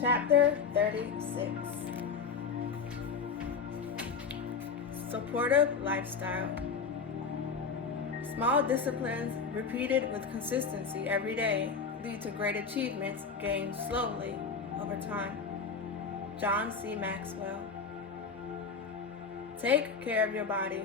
Chapter 36. Supportive Lifestyle. Small disciplines repeated with consistency every day lead to great achievements gained slowly over time. John C. Maxwell. Take care of your body.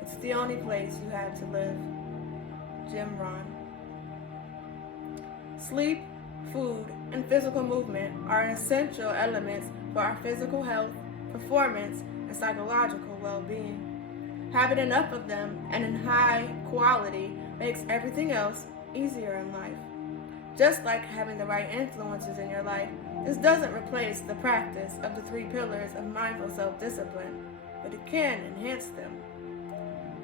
It's the only place you have to live. Jim Rohn. Sleep, food, and physical movement are essential elements for our physical health, performance, and psychological well-being. Having enough of them and in high quality makes everything else easier in life. Just like having the right influences in your life, this doesn't replace the practice of the 3 pillars of mindful self-discipline, but it can enhance them.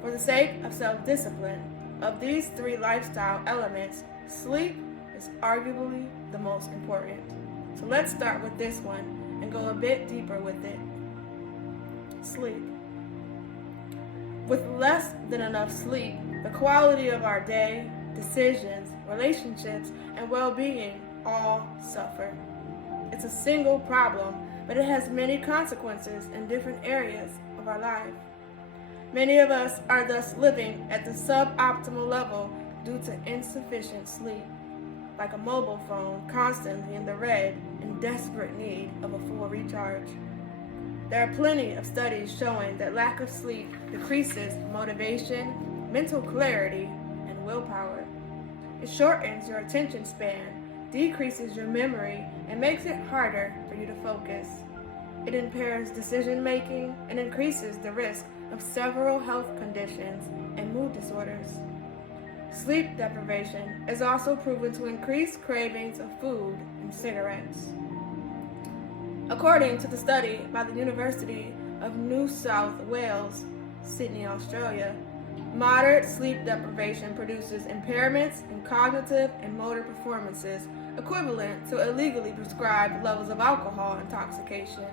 For the sake of self-discipline, of these 3 lifestyle elements, sleep is arguably the most important. So let's start with this one and go a bit deeper with it. Sleep. With less than enough sleep, the quality of our day, decisions, relationships, and well-being all suffer. It's a single problem, but it has many consequences in different areas of our life. Many of us are thus living at the suboptimal level due to insufficient sleep, like a mobile phone constantly in the red in desperate need of a full recharge. There are plenty of studies showing that lack of sleep decreases motivation, mental clarity, and willpower. It shortens your attention span, decreases your memory, and makes it harder for you to focus. It impairs decision-making and increases the risk of several health conditions and mood disorders. Sleep deprivation is also proven to increase cravings of food and cigarettes. According to the study by the University of New South Wales, Sydney, Australia, moderate sleep deprivation produces impairments in cognitive and motor performances equivalent to illegally prescribed levels of alcohol intoxication.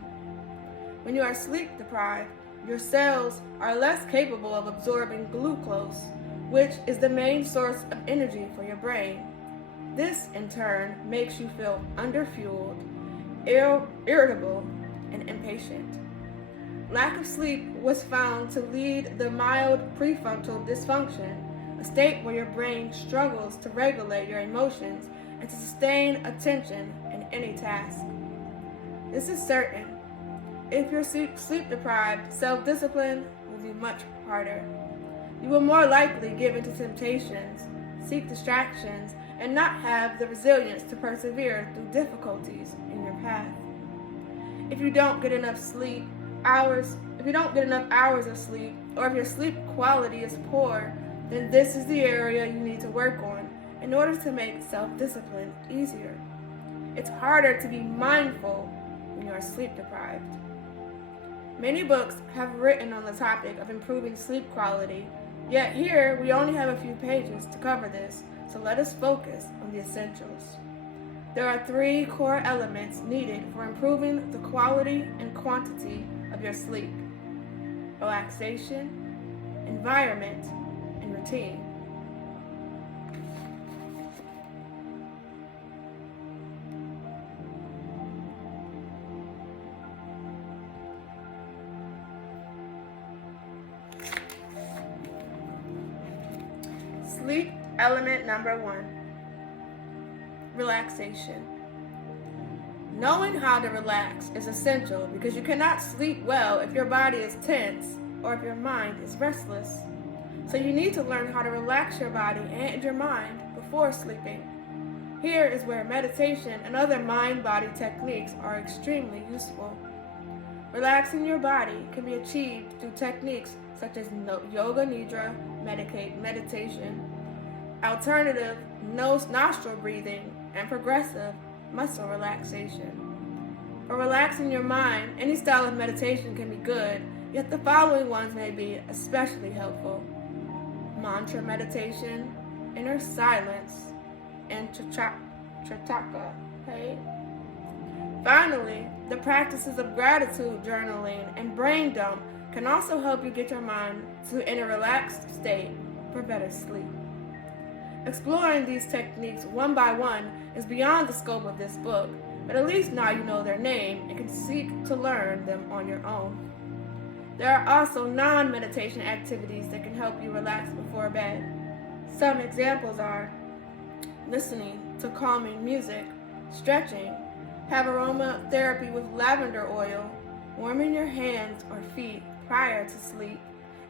When you are sleep deprived, your cells are less capable of absorbing glucose, which is the main source of energy for your brain. This, in turn, makes you feel underfueled, irritable, and impatient. Lack of sleep was found to lead to mild prefrontal dysfunction, a state where your brain struggles to regulate your emotions and to sustain attention in any task. This is certain. If you're sleep deprived, self-discipline will be much harder. You will more likely give into temptations, seek distractions, and not have the resilience to persevere through difficulties in your path. If you don't get enough hours of sleep, or if your sleep quality is poor, then this is the area you need to work on in order to make self-discipline easier. It's harder to be mindful when you are sleep deprived. Many books have written on the topic of improving sleep quality, yet here we only have a few pages to cover this, so let us focus on the essentials. There are 3 core elements needed for improving the quality and quantity of your sleep: relaxation, environment, and routine. Sleep element number 1, relaxation. Knowing how to relax is essential because you cannot sleep well if your body is tense or if your mind is restless. So you need to learn how to relax your body and your mind before sleeping. Here is where meditation and other mind-body techniques are extremely useful. Relaxing your body can be achieved through techniques such as yoga nidra meditation, alternative nostril breathing, and progressive muscle relaxation. For relaxing your mind, any style of meditation can be good, yet the following ones may be especially helpful: mantra meditation, inner silence, and trataka. Okay? Finally, the practices of gratitude journaling and brain dump can also help you get your mind in a relaxed state for better sleep. Exploring these techniques one by one is beyond the scope of this book, but at least now you know their name and can seek to learn them on your own. There are also non-meditation activities that can help you relax before bed. Some examples are listening to calming music, stretching, have aromatherapy with lavender oil, warming your hands or feet prior to sleep,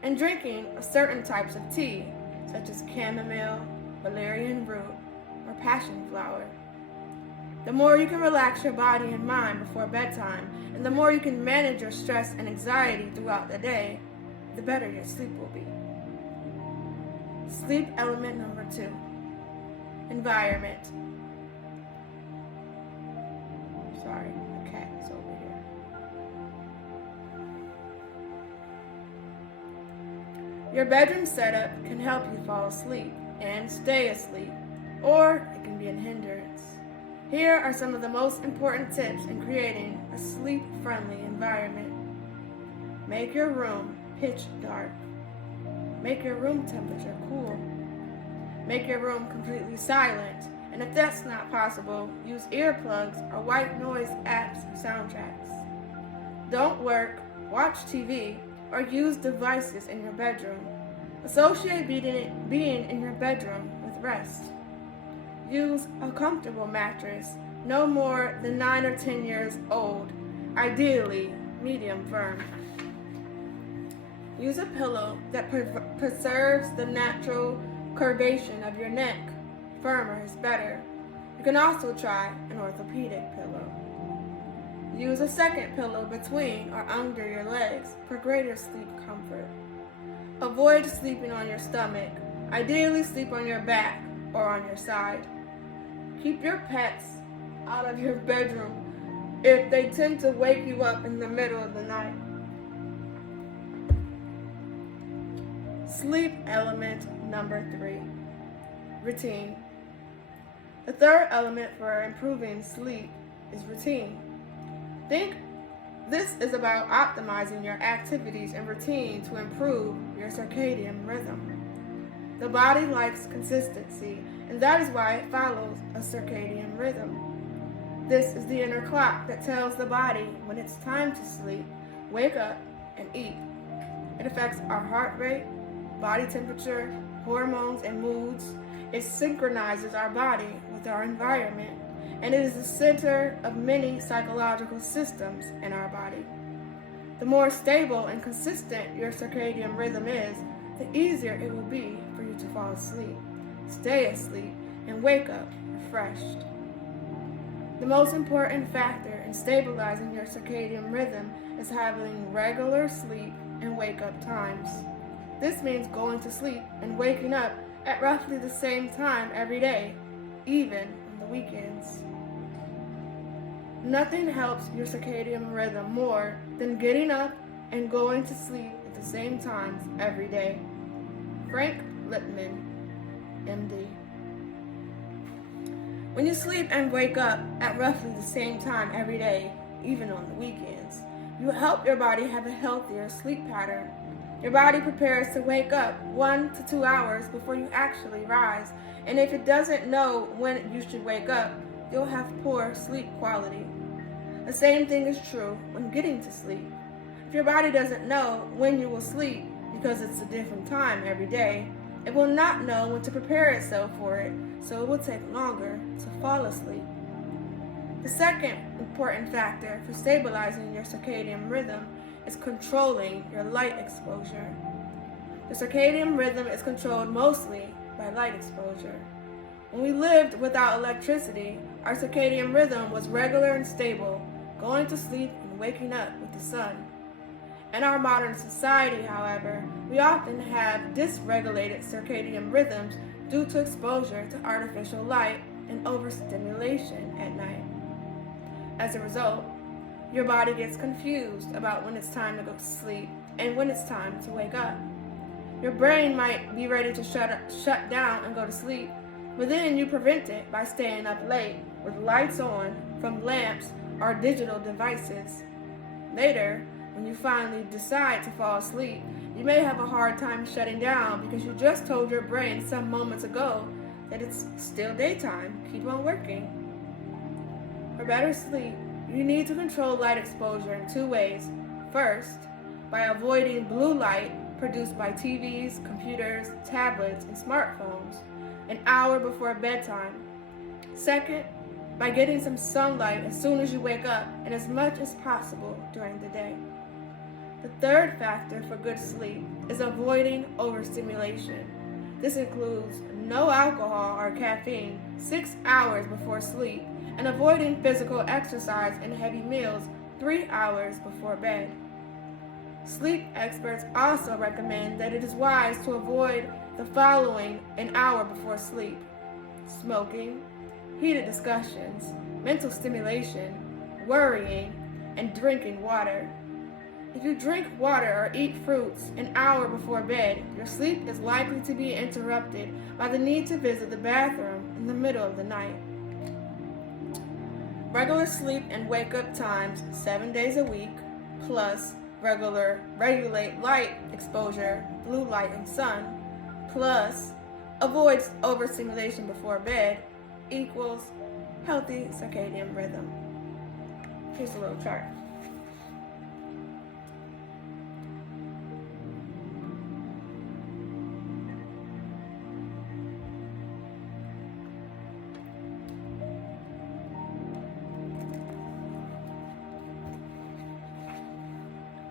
and drinking certain types of tea, such as chamomile, valerian root, or passion flower. The more you can relax your body and mind before bedtime, and the more you can manage your stress and anxiety throughout the day, the better your sleep will be. Sleep element number 2, environment. Sorry, the cat is over here. Your bedroom setup can help you fall asleep and stay asleep, or it can be a hindrance. Here are some of the most important tips in creating a sleep-friendly environment. Make your room pitch dark. Make your room temperature cool. Make your room completely silent, and if that's not possible, use earplugs or white noise apps or soundtracks. Don't work, watch TV, or use devices in your bedroom. Associate being in your bedroom with rest. Use a comfortable mattress, no more than 9 or 10 years old, ideally medium firm. Use a pillow that preserves the natural curvation of your neck. Firmer is better. You can also try an orthopedic pillow. Use a second pillow between or under your legs for greater sleep comfort. Avoid sleeping on your stomach. Ideally, sleep on your back or on your side. Keep your pets out of your bedroom if they tend to wake you up in the middle of the night. Sleep element number 3, routine. The third element for improving sleep is routine. This is about optimizing your activities and routine to improve your circadian rhythm. The body likes consistency, and that is why it follows a circadian rhythm. This is the inner clock that tells the body when it's time to sleep, wake up, and eat. It affects our heart rate, body temperature, hormones, and moods. It synchronizes our body with our environment, and it is the center of many psychological systems in our body. The more stable and consistent your circadian rhythm is, the easier it will be for you to fall asleep, stay asleep, and wake up refreshed. The most important factor in stabilizing your circadian rhythm is having regular sleep and wake-up times. This means going to sleep and waking up at roughly the same time every day, even on the weekends. Nothing helps your circadian rhythm more than getting up and going to sleep at the same times every day. Frank Lippman, MD. When you sleep and wake up at roughly the same time every day, even on the weekends, you help your body have a healthier sleep pattern. Your body prepares to wake up 1 to 2 hours before you actually rise, and if it doesn't know when you should wake up, you'll have poor sleep quality. The same thing is true when getting to sleep. If your body doesn't know when you will sleep because it's a different time every day, it will not know when to prepare itself for it, so it will take longer to fall asleep. The second important factor for stabilizing your circadian rhythm is controlling your light exposure. The circadian rhythm is controlled mostly by light exposure. When we lived without electricity, our circadian rhythm was regular and stable, going to sleep and waking up with the sun. In our modern society, however, we often have dysregulated circadian rhythms due to exposure to artificial light and overstimulation at night. As a result, your body gets confused about when it's time to go to sleep and when it's time to wake up. Your brain might be ready to shut down and go to sleep, but then you prevent it by staying up late with lights on from lamps or digital devices. Later, when you finally decide to fall asleep, you may have a hard time shutting down because you just told your brain some moments ago that it's still daytime. Keep on working. For better sleep, you need to control light exposure in two ways. First, by avoiding blue light produced by TVs, computers, tablets, and smartphones an hour before bedtime. Second, by getting some sunlight as soon as you wake up and as much as possible during the day. The third factor for good sleep is avoiding overstimulation. This includes no alcohol or caffeine 6 hours before sleep and avoiding physical exercise and heavy meals 3 hours before bed. Sleep experts also recommend that it is wise to avoid the following an hour before sleep: smoking, heated discussions, mental stimulation, worrying, and drinking water. If you drink water or eat fruits an hour before bed, your sleep is likely to be interrupted by the need to visit the bathroom in the middle of the night. Regular sleep and wake-up times 7 days a week, plus regulate light exposure, blue light and sun, plus avoids overstimulation before bed, equals healthy circadian rhythm. Here's a little chart.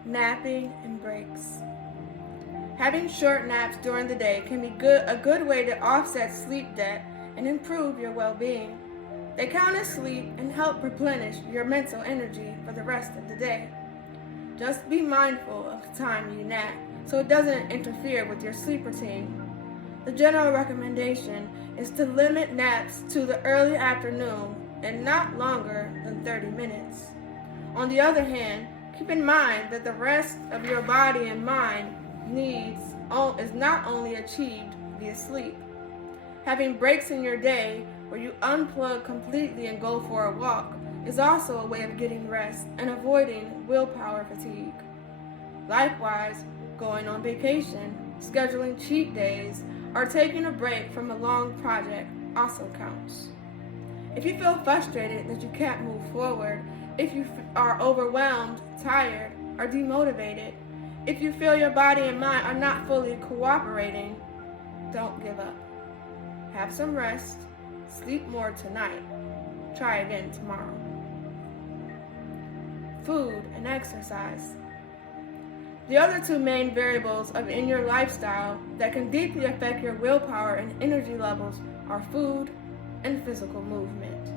Napping and breaks. Having short naps during the day can be a good way to offset sleep debt and improve your well-being. They count as sleep and help replenish your mental energy for the rest of the day. Just be mindful of the time you nap so it doesn't interfere with your sleep routine. The general recommendation is to limit naps to the early afternoon and not longer than 30 minutes. On the other hand, keep in mind that the rest of your body and mind needs is not only achieved via sleep. Having breaks in your day where you unplug completely and go for a walk is also a way of getting rest and avoiding willpower fatigue. Likewise, going on vacation, scheduling cheat days, or taking a break from a long project also counts. If you feel frustrated that you can't move forward, if you are overwhelmed, tired, or demotivated, if you feel your body and mind are not fully cooperating, don't give up. Have some rest, sleep more tonight, try again tomorrow. Food and exercise. The other two main variables in your lifestyle that can deeply affect your willpower and energy levels are food and physical movement.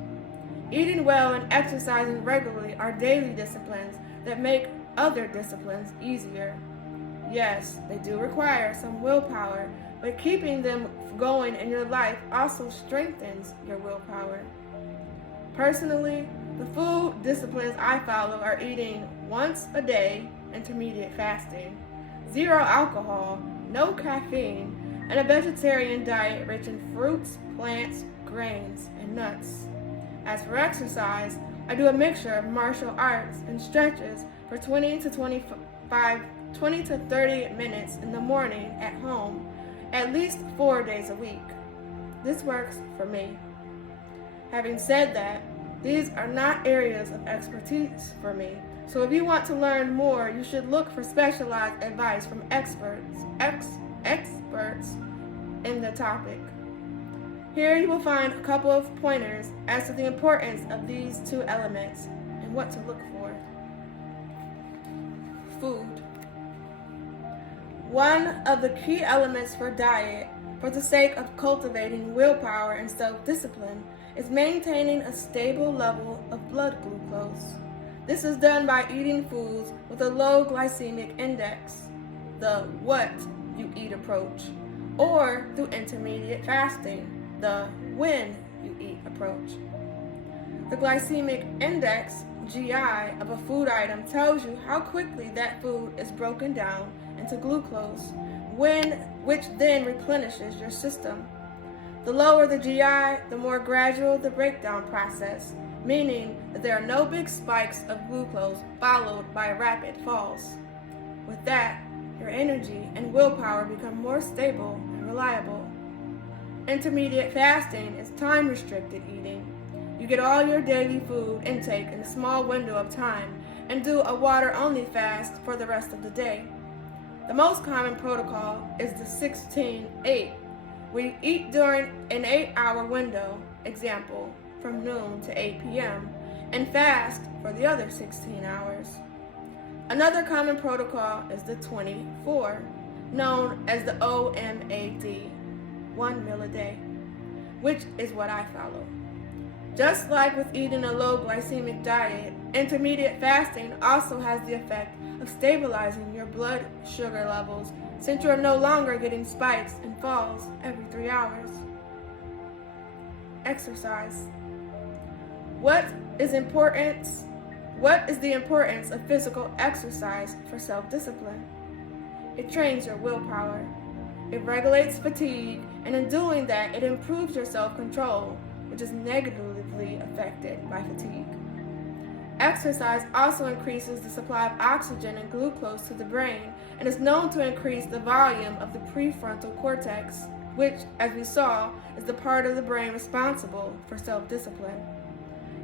Eating well and exercising regularly are daily disciplines that make other disciplines easier. Yes, they do require some willpower, but keeping them going in your life also strengthens your willpower. Personally, the food disciplines I follow are eating once a day, intermediate fasting, 0 alcohol, no caffeine, and a vegetarian diet rich in fruits, plants, grains, and nuts. As for exercise, I do a mixture of martial arts and stretches for 20 to 30 minutes in the morning at home, at least 4 days a week. This works for me. Having said that, these are not areas of expertise for me, so if you want to learn more, you should look for specialized advice from experts in the topic. Here you will find a couple of pointers as to the importance of these two elements and what to look for. Food. One of the key elements for diet, for the sake of cultivating willpower and self-discipline, is maintaining a stable level of blood glucose. This is done by eating foods with a low glycemic index, the what you eat approach, or through intermediate fasting, the when you eat approach. The glycemic index, GI, of a food item tells you how quickly that food is broken down into glucose, which then replenishes your system. The lower the GI, the more gradual the breakdown process, meaning that there are no big spikes of glucose followed by rapid falls. With that, your energy and willpower become more stable and reliable. Intermediate fasting is time-restricted eating. You get all your daily food intake in a small window of time and do a water-only fast for the rest of the day. The most common protocol is the 16-8, where you eat during an 8-hour window, example, from noon to 8 p.m., and fast for the other 16 hours. Another common protocol is the 24, known as the OMAD, 1 meal a day, which is what I follow. Just like with eating a low glycemic diet, intermediate fasting also has the effect of stabilizing your blood sugar levels, since you are no longer getting spikes and falls every 3 hours. Exercise. What is the importance of physical exercise for self-discipline? It trains your willpower. It regulates fatigue, and in doing that, it improves your self-control, which is negatively affected by fatigue. Exercise also increases the supply of oxygen and glucose to the brain and is known to increase the volume of the prefrontal cortex, which, as we saw, is the part of the brain responsible for self-discipline.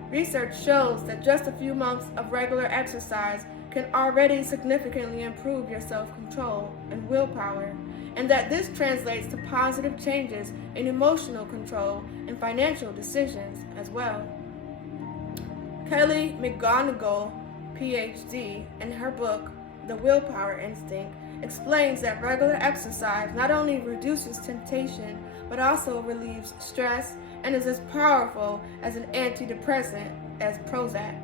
Research shows that just a few months of regular exercise can already significantly improve your self-control and willpower, and that this translates to positive changes in emotional control and financial decisions as well. Kelly McGonigal, PhD, in her book, The Willpower Instinct, explains that regular exercise not only reduces temptation, but also relieves stress and is as powerful as an antidepressant as Prozac.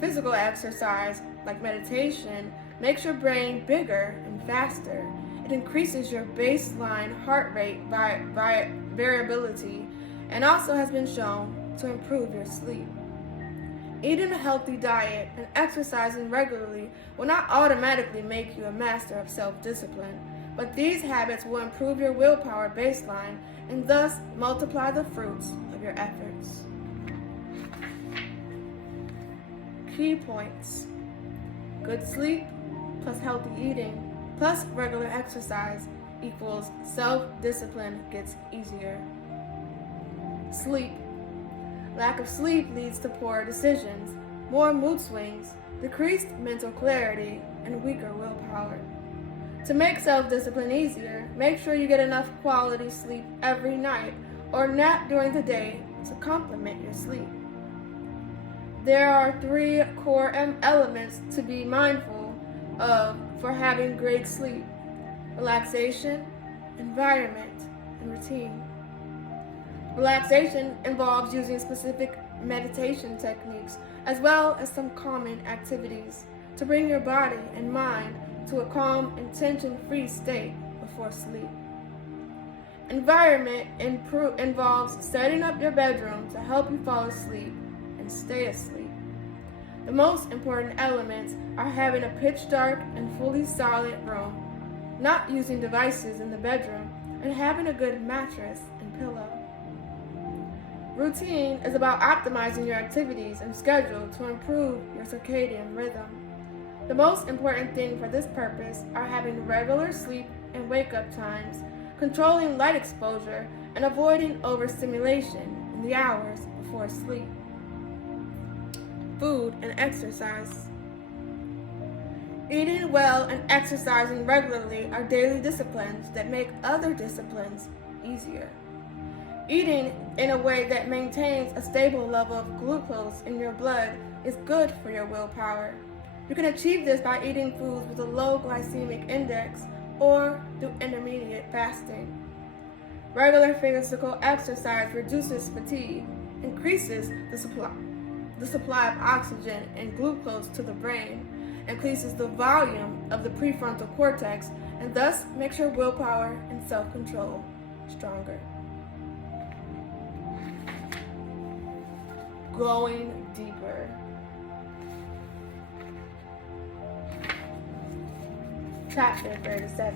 Physical exercise, like meditation, makes your brain bigger and faster. It increases your baseline heart rate variability and also has been shown to improve your sleep. Eating a healthy diet and exercising regularly will not automatically make you a master of self-discipline, but these habits will improve your willpower baseline and thus multiply the fruits of your efforts. Key points: good sleep plus healthy eating plus regular exercise equals self-discipline gets easier. Sleep. Lack of sleep leads to poor decisions, more mood swings, decreased mental clarity, and weaker willpower. To make self-discipline easier, make sure you get enough quality sleep every night or nap during the day to complement your sleep. There are 3 core elements to be mindful of for having great sleep: relaxation, environment, and routine. Relaxation involves using specific meditation techniques as well as some calming activities to bring your body and mind to a calm and tension-free state before sleep. Environment involves setting up your bedroom to help you fall asleep and stay asleep. The most important elements are having a pitch dark and fully silent room, not using devices in the bedroom, and having a good mattress and pillow. Routine is about optimizing your activities and schedule to improve your circadian rhythm. The most important thing for this purpose are having regular sleep and wake-up times, controlling light exposure, and avoiding overstimulation in the hours before sleep. Food and exercise. Eating well and exercising regularly are daily disciplines that make other disciplines easier. Eating in a way that maintains a stable level of glucose in your blood is good for your willpower. You can achieve this by eating foods with a low glycemic index or through intermediate fasting. Regular physical exercise reduces fatigue, increases the supply of oxygen and glucose to the brain, increases the volume of the prefrontal cortex, and thus makes your willpower and self-control stronger. Going deeper. Chapter 37.